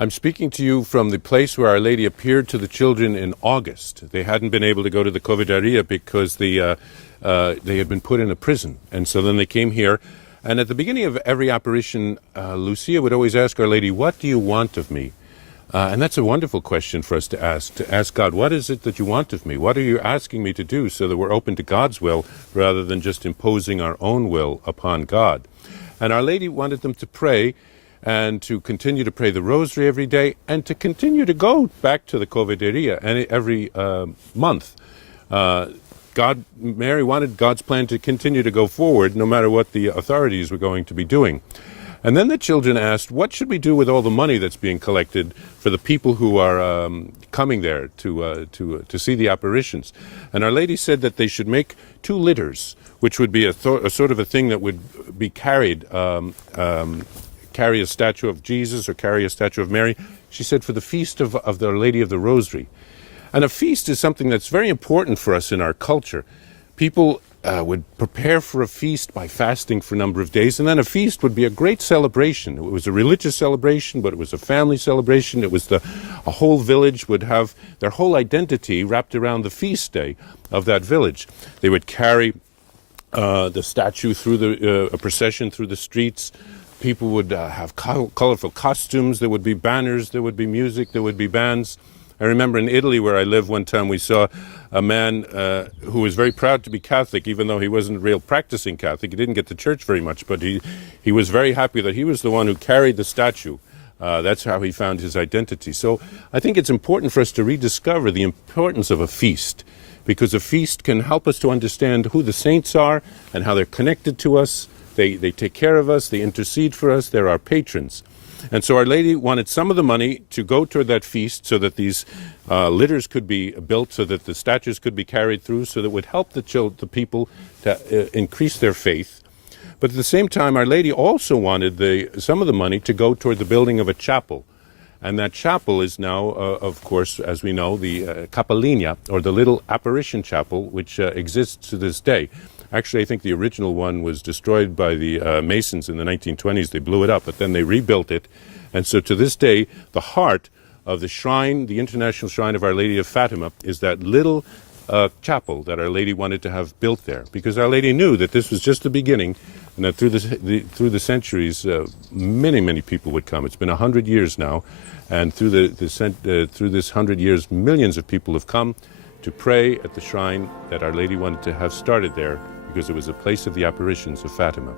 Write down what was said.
I'm speaking to you from the place where Our Lady appeared to the children in August. They hadn't been able to go to the Covidaria because they had been put in a prison. And so then they came here. And at the beginning of every apparition, Lucia would always ask Our Lady, "What do you want of me?" And that's a wonderful question for us to ask God, what is it that you want of me? What are you asking me to do, so that we're open to God's will rather than just imposing our own will upon God. And Our Lady wanted them to pray and to continue to pray the rosary every day and to continue to go back to the Covidaria every month. Mary wanted God's plan to continue to go forward no matter what the authorities were going to be doing. And then the children asked, what should we do with all the money that's being collected for the people who are coming there to see the apparitions? And Our Lady said that they should make 2 litters, which would be a sort of a thing that would be carried, carry a statue of Jesus or carry a statue of Mary. She said for the feast of Our Lady of the Rosary. And a feast is something that's very important for us in our culture. People would prepare for a feast by fasting for a number of days, and then a feast would be a great celebration. It was a religious celebration, but it was a family celebration. It was a whole village would have their whole identity wrapped around the feast day of that village. They would carry the statue through a procession through the streets. People would have colorful costumes. There would be banners. There would be music. There would be bands. I remember in Italy, where I lived, one time we saw a man who was very proud to be Catholic, even though he wasn't a real practicing Catholic. He didn't get to church very much, but he was very happy that he was the one who carried the statue. That's how he found his identity. So I think it's important for us to rediscover the importance of a feast, because a feast can help us to understand who the saints are and how they're connected to us. They take care of us. They intercede for us. They're our patrons. And so Our Lady wanted some of the money to go toward that feast so that these litters could be built, so that the statues could be carried through, so that it would help the people to increase their faith. But at the same time, Our Lady also wanted some of the money to go toward the building of a chapel. And that chapel is now, of course, as we know, the Capellina, or the little apparition chapel, which exists to this day. Actually, I think the original one was destroyed by the Masons in the 1920s. They blew it up, but then they rebuilt it. And so to this day, the heart of the shrine, the International Shrine of Our Lady of Fatima, is that little chapel that Our Lady wanted to have built there. Because Our Lady knew that this was just the beginning, and that through the centuries, many, many people would come. It's been 100 years now, and through this 100 years, millions of people have come to pray at the shrine that Our Lady wanted to have started there, because it was a place of the apparitions of Fatima.